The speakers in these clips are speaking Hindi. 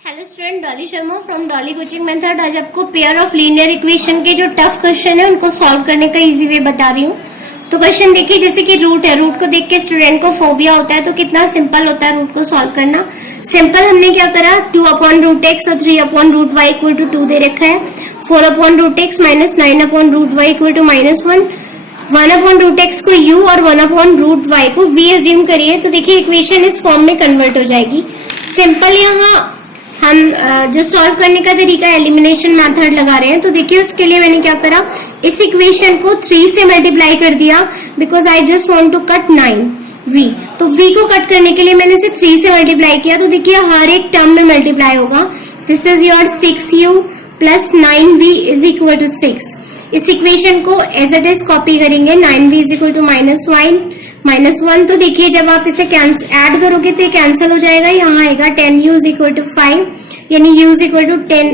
Hello student, Dolly Sharma from Dolly coaching method. आज आपको पेयर ऑफ लीनियर इक्वेशन के जो टफ क्वेश्चन है उनको सॉल्व करने का इजी वे बता रही हूँ। तो क्वेश्चन देखिए, जैसे कि रूट है, रूट को देख के स्टूडेंट को फोबिया होता है, तो कितना सिंपल होता है रूट को सॉल्व करना। सिंपल हमने क्या करा, 2/√x और 3/√y इक्वल टू 2 दे रखा है, 4/√x minus 9/√y equal to -1, 1/√x को u और 1/√y को v एज्यूम करिए, तो देखिए इक्वेशन इस फॉर्म में कन्वर्ट हो जाएगी। सिंपल यहाँ हम जो सॉल्व करने का तरीका एलिमिनेशन मेथड लगा रहे हैं। तो देखिए उसके लिए मैंने क्या करा, इस इक्वेशन को 3 से मल्टीप्लाई कर दिया, because I just want to cut 9v। तो v को कट करने के लिए मैंने इसे 3 से मल्टीप्लाई किया, तो देखिए हर एक टर्म में मल्टीप्लाई होगा। This is your 6u plus 9v is equal to 6। इस इक्वेशन को एज इट इज कॉपी करेंगे, 9v इज इक्वल टू -1। तो देखिए जब आप इसे ऐड करोगे तो ये कैंसिल हो जाएगा, यहाँ आएगा 10u इज इक्वल टू 5, यानी u is equal to 10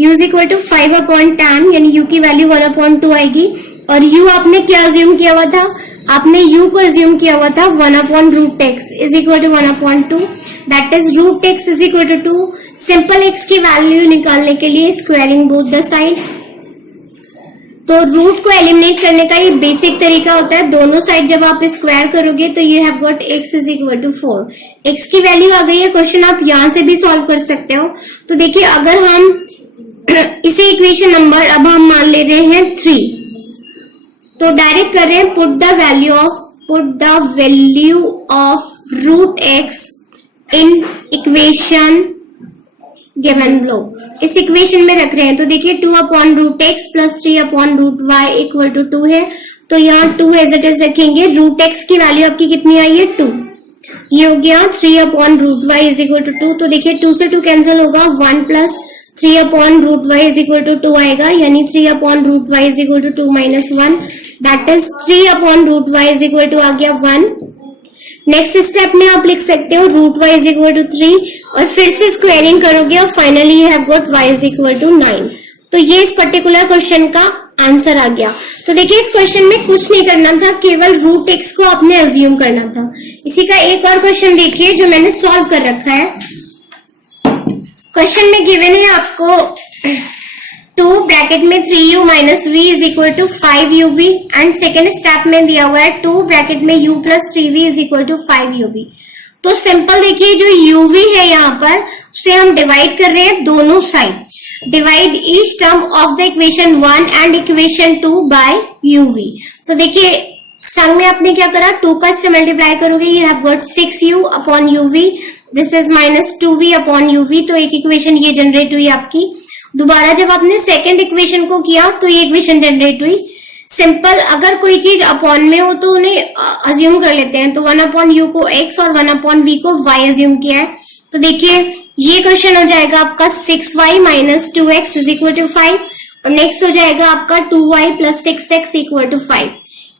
u is equal to 5/10, यानी u की वैल्यू 1/2 आएगी। और u आपने क्या अज्यूम किया हुआ था, आपने u को अज्यूम किया हुआ था 1/√x is equal to 1/2, that is √x is equal to 2। Simple x की वैल्यू निकालने के लिए स्क्वायरिंग बोथ द साइड। तो रूट को एलिमिनेट करने का ये बेसिक तरीका होता है, दोनों साइड जब आप स्क्वायर करोगे तो you have got x is equal to 4। x की वैल्यू आ गई है, क्वेश्चन आप यहां से भी सॉल्व कर सकते हो। तो देखिए अगर हम इसे इक्वेशन नंबर अब हम मान ले रहे हैं 3, तो डायरेक्ट कर रहे हैं put the value of √x in equation given below. इस इक्वेशन में रख रहे हैं, तो देखिए 2/√x plus 3/√y equal to 2 है, तो यहाँ 2 एज इट इज रखेंगे। √x की वैल्यू आपकी कितनी आई है 2, ये हो गया 3/√y इज इक्वल टू 2। तो देखिए 2 से 2 कैंसिल होगा, 1 plus 3/√y is equal to 2 आएगा, यानी 3/√y is equal to 2 minus 1, that is 3/√y is equal to आ गया 1। नेक्स्ट स्टेप में आप लिख सकते हो √y इज इक्वल टू 3 और फिर से स्क्वायरिंग करोगे और finally you have got y is equal to 9। तो ये इस पर्टिकुलर क्वेश्चन का आंसर आ गया। तो देखिए इस क्वेश्चन में कुछ नहीं करना था, केवल √x को आपने अज्यूम करना था। इसी का एक और क्वेश्चन देखिए जो मैंने सॉल्व कर रखा है। क्वेश्चन में गिवन है आपको 2 ब्रैकेट में 3u minus v is equal to 5uv and second step में दिया हुआ है 2 ब्रैकेट में u plus 3v is equal to 5uv। तो सिंपल देखिए जो uv है यहाँ पर उसे हम डिवाइड कर रहे हैं दोनों side. Divide each term of the equation 1 and equation 2 by uv। तो देखिए संग में आपने क्या करा, 2 का इससे मल्टीप्लाई करोगे, you have got 6u upon uv, this is minus 2v upon uv। तो एक इक्वेशन ये जनरेट हुई आपकी। दोबारा जब आपने सेकंड इक्वेशन को किया तो ये इक्वेशन जनरेट हुई। सिंपल अगर कोई चीज अपॉन में हो तो उन्हें अज्यूम कर लेते हैं, तो 1/u को x और 1/v को y अज्यूम किया है। तो देखिए ये क्वेश्चन हो जाएगा आपका 6y minus 2x is equal to 5 और नेक्स्ट हो जाएगा आपका 2y plus 6x equal to 5।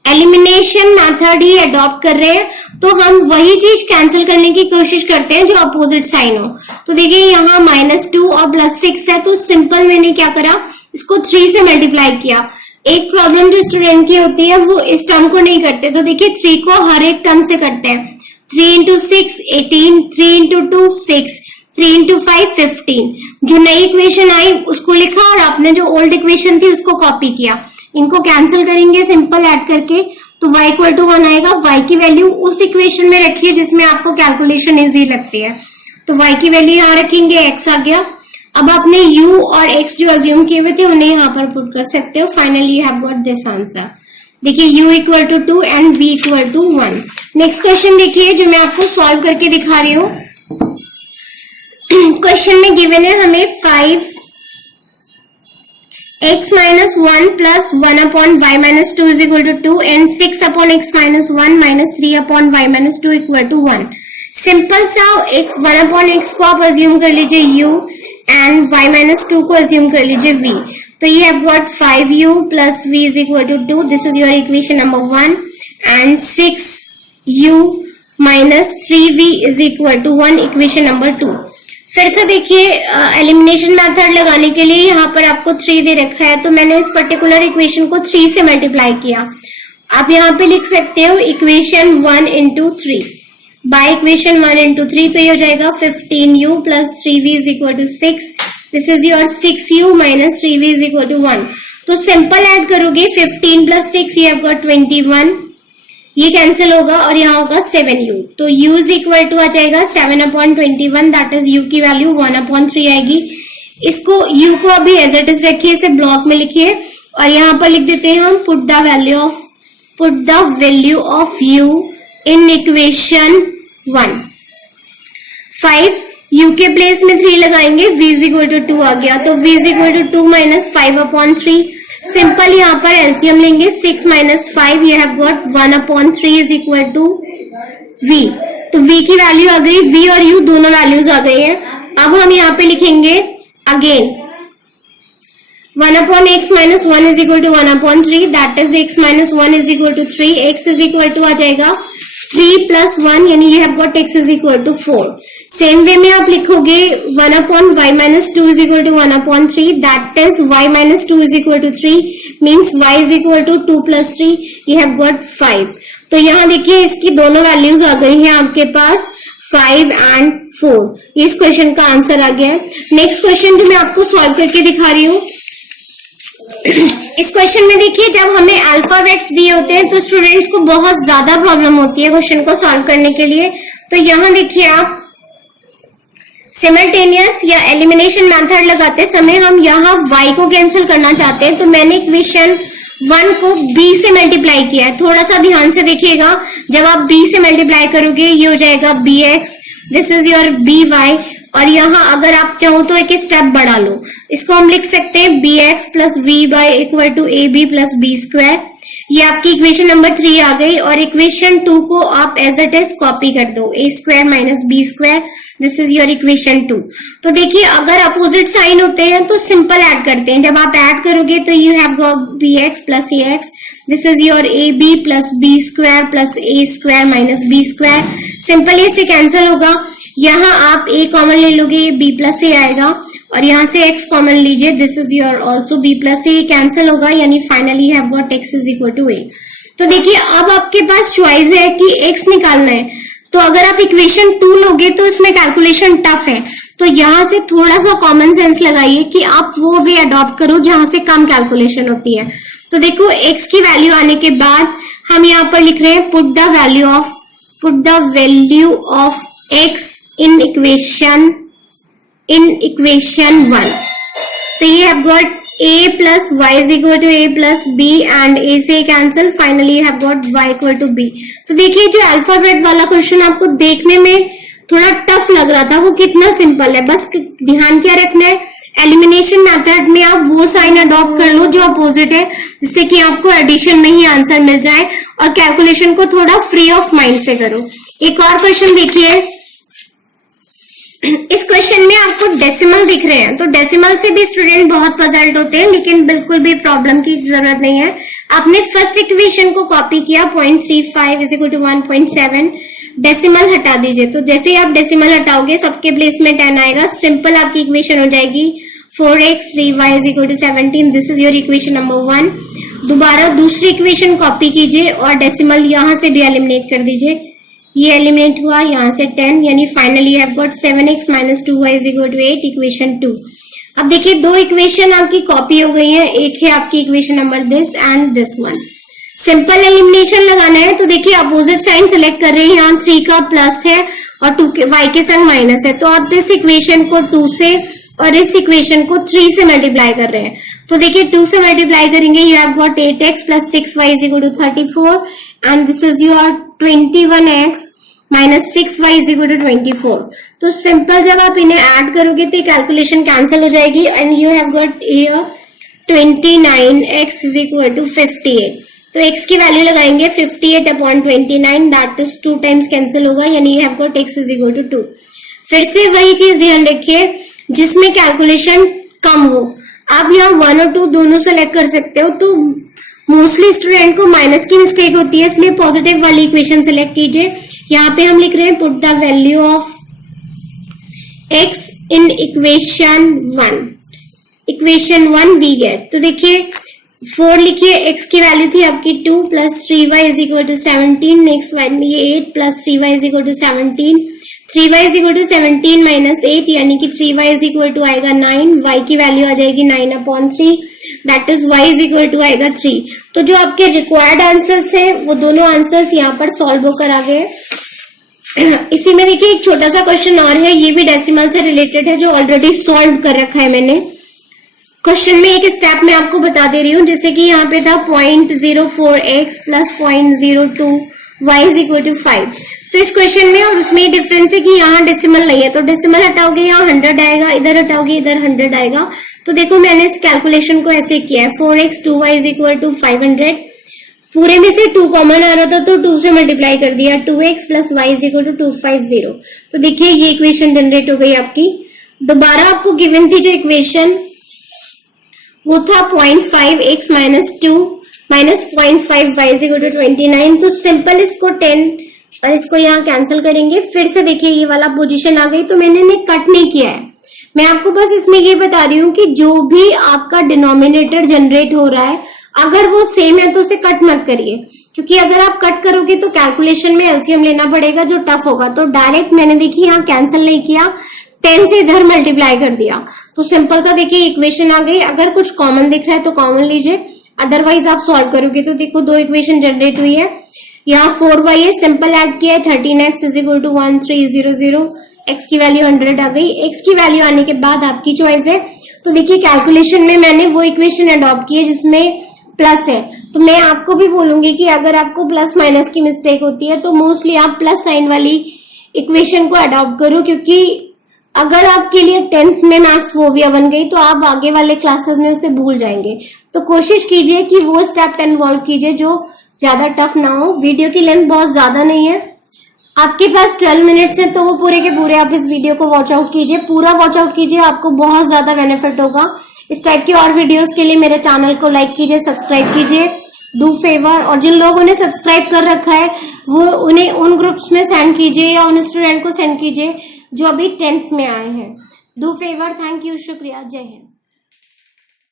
Elimination method ही अडॉप्ट कर रहे हैं, तो हम वही चीज कैंसिल करने की कोशिश करते हैं जो अपोजिट साइन हो। तो देखिए यहाँ -2 और +6 है, तो सिंपल मैंने क्या करा, इसको 3 से मल्टीप्लाई किया। एक प्रॉब्लम जो स्टूडेंट की होती है वो इस टर्म को नहीं करते, तो देखिए 3 को हर एक टर्म से करते हैं। 3 × 6 18, 3 × 2 6, 3 × 5 15। जो नई इक्वेशन आई उसको लिखा और आपने जो ओल्ड इक्वेशन थी उसको कॉपी किया। इनको कैंसिल करेंगे सिंपल ऐड करके, तो y इक्वल टू 1 आएगा। y की वैल्यू उस इक्वेशन में रखिए जिसमें आपको कैलकुलेशन इजी लगती है, तो y की वैल्यू यहाँ रखेंगे, x आ गया। अब आपने u और x जो अज्यूम किए हुए थे उन्हें यहाँ पर पुट कर सकते हो। Finally you have got this answer. देखिए u equal to 2 and v equal to 1। Next question देखिए जो मैं आपको सॉल्व करके दिखा रही हूँ। क्वेश्चन में गिवन है हमें 5x minus 1 plus 1/y minus 2 is equal to 2 and 6/x minus 1 minus 3/y minus 2 equal to 1। Simple सा 1/x को आप अज्यूम कर लीजिए u एंड y माइनस 2 को अज्यूम कर लीजिए v। तो you have got 5u plus v is equal to 2. This is your equation number 1 and 6u minus 3v is equal to 1, equation number 2. फिर से देखिए एलिमिनेशन मेथड लगाने के लिए यहाँ पर आपको 3 दे रखा है, तो मैंने इस पर्टिकुलर इक्वेशन को 3 से मल्टीप्लाई किया। आप यहाँ पे लिख सकते हो equation 1 into 3। By equation 1 into 3, तो ये हो जाएगा 15u plus 3v is equal to 6. This is your 6u minus 3v is equal to 1. तो सिंपल ऐड करोगे 15 plus 6, ये आपका 21, ये कैंसिल होगा और यहाँ होगा 7u. तो u इज इक्वल टू आ जाएगा 7/21, दैट इज u की वैल्यू 1/3 आएगी. इसको u को अभी एज इट इज रखिए, इसे ब्लॉक में लिखिए और यहाँ पर लिख देते हैं हम put the value of u in equation 1. 5 u के प्लेस में 3 लगाएंगे, v इज इक्वल टू 2 आ गया, तो v is equal to 2 minus 5/3. Simple यहाँ पर एलसीएम लेंगे, 6 minus 5, you have got 1/3 is equal to v. तो v की वैल्यू आ गई, v और u दोनों वैल्यूज आ गई हैं. अब हम यहाँ पे लिखेंगे again 1/x minus 1 is equal to 1/3, that is x minus 1 is equal to 3, x is equal to आ जाएगा 3 plus 1, यानी you have got x is equal to 4. Same way में आप लिखोगे 1/y minus 2 is equal to 1/3, that is y minus 2 is equal to 3, means y is equal to 2 plus 3, you have got 5. तो यहाँ देखिए इसकी दोनों वैल्यूज आ गई हैं आपके पास 5 and 4. इस क्वेश्चन का आंसर आ गया है. नेक्स्ट क्वेश्चन जो मैं आपको सॉल्व करके दिखा रही हूँ, इस क्वेश्चन में देखिए जब हमें अल्फाबेट्स दिए होते हैं तो स्टूडेंट्स को बहुत ज्यादा प्रॉब्लम होती है क्वेश्चन को सॉल्व करने के लिए. तो यहाँ देखिए आप सिमल्टेनियस या एलिमिनेशन मेथड लगाते समय हम यहाँ y को कैंसिल करना चाहते हैं, तो मैंने इक्वेशन 1 को b से मल्टीप्लाई किया है. थोड़ा सा ध्यान से देखिएगा, जब आप b से मल्टीप्लाई करोगे ये हो जाएगा bx, this is your by, और यहाँ अगर आप चाहो तो एक स्टेप बढ़ा लो, इसको हम लिख सकते हैं bx plus v equal to ab plus b square. ये आपकी इक्वेशन नंबर 3 आ गई और इक्वेशन 2 को आप एज इट इज कॉपी कर दो, a square minus b square, this is your equation 2. तो देखिए अगर अपोजिट साइन होते हैं तो सिंपल ऐड करते हैं, जब आप ऐड करोगे तो you have got bx plus ax, this is your ab plus b square plus a square minus b square. Simple इससे कैंसिल होगा, यहाँ आप a कॉमन ले लोगे, ये b प्लस a आएगा और यहाँ से x कॉमन लीजिए, this is your also b plus a, cancel होगा, यानी finally have got x is equal to a. तो देखिए अब आपके पास चॉइस है कि x निकालना है, तो अगर आप इक्वेशन 2 लोगे तो इसमें कैलकुलेशन टफ है, तो यहाँ से थोड़ा सा कॉमन सेंस लगाइए कि आप वो वे अडॉप्ट करो जहां से कम कैलकुलेशन होती है. तो देखो x की वैल्यू आने के बाद हम यहाँ पर लिख रहे हैं put the value of x in equation 1. तो ये have got a plus y is equal to a plus b and a से cancel, finally you have got y equal to b. तो देखिए जो अल्फाबेट वाला क्वेश्चन आपको देखने में थोड़ा टफ लग रहा था, वो कितना सिंपल है. बस ध्यान क्या रखना है, एलिमिनेशन मेथड में आप वो साइन अडॉप्ट कर लो जो अपोजिट है, जिससे कि आपको एडिशन में ही आंसर मिल जाए और कैलकुलेशन को थोड़ा फ्री ऑफ माइंड से करो. एक और क्वेश्चन देखिए, इस क्वेश्चन में आपको डेसिमल दिख रहे हैं, तो डेसिमल से भी स्टूडेंट बहुत पजल्ड होते हैं, लेकिन बिल्कुल भी प्रॉब्लम की जरूरत नहीं है. आपने फर्स्ट इक्वेशन को कॉपी किया 0.35 इज इक्वल टू 1.7, डेसिमल हटा दीजिए. तो जैसे ही आप डेसिमल हटाओगे सबके प्लेस में 10 आएगा, सिंपल आपकी इक्वेशन हो जाएगी 4x 3y is equal to 17, this is your equation number 1. दोबारा दूसरी इक्वेशन कॉपी कीजिए और डेसिमल यहां से भी एलिमिनेट कर दीजिए, ये एलिमिनेट हुआ, यहाँ से 10, यानी finally have got 7x minus 2y is equal to 8, equation 2. अब देखिए दो इक्वेशन आपकी कॉपी हो गई है, एक है आपकी equation number this and this one. Simple elimination लगाना है, तो देखिए अपोजिट साइन सेलेक्ट कर रहे हैं, यहाँ 3 का प्लस है और 2 के y के संग माइनस है, तो आप इस इक्वेशन को 2 से और इस इक्वेशन को 3 से मल्टीप्लाई कर रहे हैं. तो देखिए 2 से मल्टीप्लाई करेंगे, you have got 8x plus 6y is equal to 34 and this is your 21x minus 6y is equal to 24. तो सिंपल जब आप इन्हें ऐड करोगे तो कैलकुलेशन कैंसिल हो जाएगी and you have got here 29x is equal to 58. तो x की वैल्यू लगाएंगे 58/29, दैट इज 2 टाइम्स कैंसिल होगा, यानी you have got x is equal to 2. फिर से वही चीज ध्यान रखिए, जिसमें कैलकुलेशन कम हो, आप यहाँ 1 और 2 दोनों सेलेक्ट कर सकते हो. तो मोस्टली स्टूडेंट को माइनस की मिस्टेक होती है, इसलिए पॉजिटिव वाली इक्वेशन सेलेक्ट कीजिए. यहाँ पे हम लिख रहे हैं put the value of x in equation 1 we get. तो देखिए 4 लिखिए, x की वैल्यू थी आपकी 2 plus 3y is equal to 17। Next one ये 8 plus 3y is equal to 17। 3y is equal to 17 minus 8 यानी कि 3y इज इक्वल टू आएगा 9। y की वैल्यू आ जाएगी 9/3, that is y is equal to आएगा 3। तो जो आपके रिक्वायर्ड आंसर्स हैं वो दोनों आंसर्स यहाँ पर सॉल्व होकर आ गए। इसी में देखिए एक छोटा सा क्वेश्चन और है, ये भी डेसिमल से रिलेटेड है, जो ऑलरेडी सॉल्व कर रखा है मैंने। क्वेश्चन में एक स्टेप मैं आपको बता दे रही हूँ, जैसे कि यहाँ पे था 0.04x plus 0.02y is equal to 5। तो इस क्वेश्चन में और उसमें डिफरेंस है कि यहाँ डेसिमल नहीं है, तो डेसिमल हटाओगे यहाँ 100 आएगा, इधर हटाओगे इधर 100 आएगा। तो देखो मैंने इस कैलकुलेशन को ऐसे किया है, 4x 2y is equal to 500। पूरे में से 2 कॉमन आ रहा था तो 2 से मल्टीप्लाई कर दिया, 2x plus y is equal to 250। तो देखिए ये इक्वेशन जनरेट हो गई आपकी। दोबारा आपको गिवन थी जो इक्वेशन वो था 0.5x minus 2 minus 0.5y is equal to 29। तो सिंपल इसको 10 और इसको यहाँ कैंसिल करेंगे। फिर से देखिए ये वाला पोजीशन आ गई, तो मैंने इन्हें कट नहीं किया है, मैं आपको बस इसमें ये बता रही हूँ कि जो भी आपका डिनोमिनेटर जनरेट हो रहा है अगर वो सेम है तो उसे कट मत करिए, क्योंकि अगर आप कट करोगे तो कैलकुलेशन में एलसीएम लेना पड़ेगा जो टफ होगा। तो डायरेक्ट मैंने देखिए यहाँ कैंसिल नहीं किया, 10 से इधर मल्टीप्लाई कर दिया, तो सिंपल सा देखिए इक्वेशन आ गई। अगर कुछ कॉमन दिख रहा है तो कॉमन लीजिए, अदरवाइज आप सॉल्व करोगे तो देखो 2 इक्वेशन जनरेट हुई है। यहाँ 4y है, सिंपल ऐड किया है, 13x is equal to 1300। x की वैल्यू 100 आ गई। x की वैल्यू आने के बाद आपकी चॉइस है। तो देखिए कैलकुलेशन में मैंने वो इक्वेशन अडॉप्ट की है जिसमें प्लस है, तो मैं आपको भी बोलूंगी कि अगर आपको प्लस माइनस की मिस्टेक होती है तो मोस्टली आप प्लस साइन वाली इक्वेशन को अडॉप्ट करो, क्योंकि अगर आपके लिए 10th में मैथ्स फोबिया बन गई तो आप आगे वाले क्लासेस में उसे भूल जाएंगे। तो कोशिश कीजिए कि वो स्टेप इन्वॉल्व कीजिए जो ज्यादा टफ ना हो। वीडियो की लेंथ बहुत ज्यादा नहीं है, आपके पास 12 मिनट्स है, तो वो पूरे के पूरे आप इस वीडियो को वॉच आउट कीजिए, पूरा वॉच आउट कीजिए, आपको बहुत ज्यादा बेनिफिट होगा। इस टाइप की और वीडियोस के लिए मेरे चैनल को लाइक कीजिए, सब्सक्राइब कीजिए, डू फेवर। और जिन लोगों ने सब्सक्राइब कर रखा है वो उन्हें उन ग्रुप्स में सेंड कीजिए या उन स्टूडेंट को सेंड कीजिए जो अभी 10th में आए हैं। Do favour. थैंक यू, शुक्रिया, जय हिंद।